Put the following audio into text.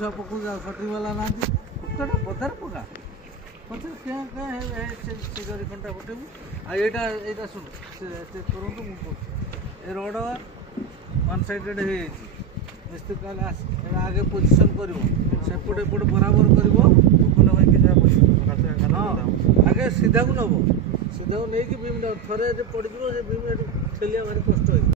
ଛୁଆ ପକଉ ସଟରିଂ ବାଲା ନାହାନ୍ତି ଉତ୍ତରଟା ପଦାରେ ପକା ପଛରେ ସେ ଜରି ଖଣ୍ଡା ପକେଇବୁ। ଆଉ ଏଇଟା ଶୁଣ ଚେକ୍ କରନ୍ତୁ ମୁଁ କହୁଛି ଏ ରଡ଼ ୱାନ୍ ସାଇଡ଼େଡ଼ ହେଇଯାଇଛି ମିସ୍ତ୍ରୀ କହିଲେ ଆସ ଏଇଟା ଆଗେ ପୋଜିସନ୍ କରିବ ସେପଟେ ଏପଟେ ବରାବର କରିବ ହଁ ଆଗେ ସିଧାକୁ ନେବ ସିଧାକୁ ନେଇକି ବିମ୍ ଥରେ ପଡ଼ିଯିବ ସେ ବିମ୍ ଏଠୁ ଠେଲିବା ଭାରି କଷ୍ଟ ହେଇଯିବ।